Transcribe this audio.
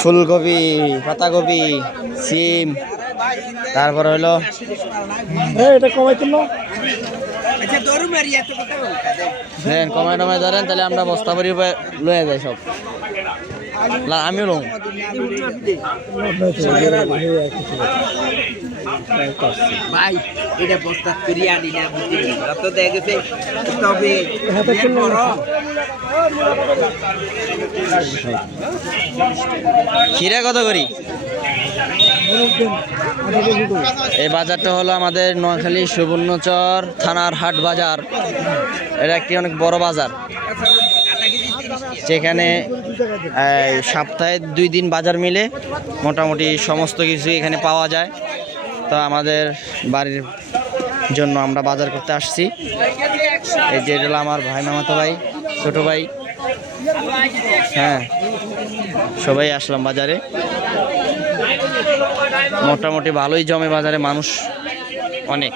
ফুলকপি, পাতাকপি, সিম, তারপর হলো এটা কমাইছিল দেন কমায় টমায় ধরেন, তাহলে আমরা বস্তা ভরি লয়ে যাই সব। আমিও লম ভাই এটা বস্তা করিয়া আনি না তো দেখা গেছে তবে খিরা কত করি? এই বাজারটা হলো আমাদের নোয়াখালী সুবর্ণচর থানার হাট বাজার। এটা একটি অনেক বড় বাজার, যেখানে সপ্তাহে 2 দিন বাজার মিলে মোটামুটি সমস্ত কিছু এখানে পাওয়া যায়। তো আমাদের বাড়ির জন্য আমরা বাজার করতে আসছি। এই যে এটা হলো আমার ভাই, মামাতো ভাই, ছোট ভাই, হ্যাঁ সবাই আসলাম বাজারে। মোটামুটি ভালোই জমে বাজারে, মানুষ অনেক।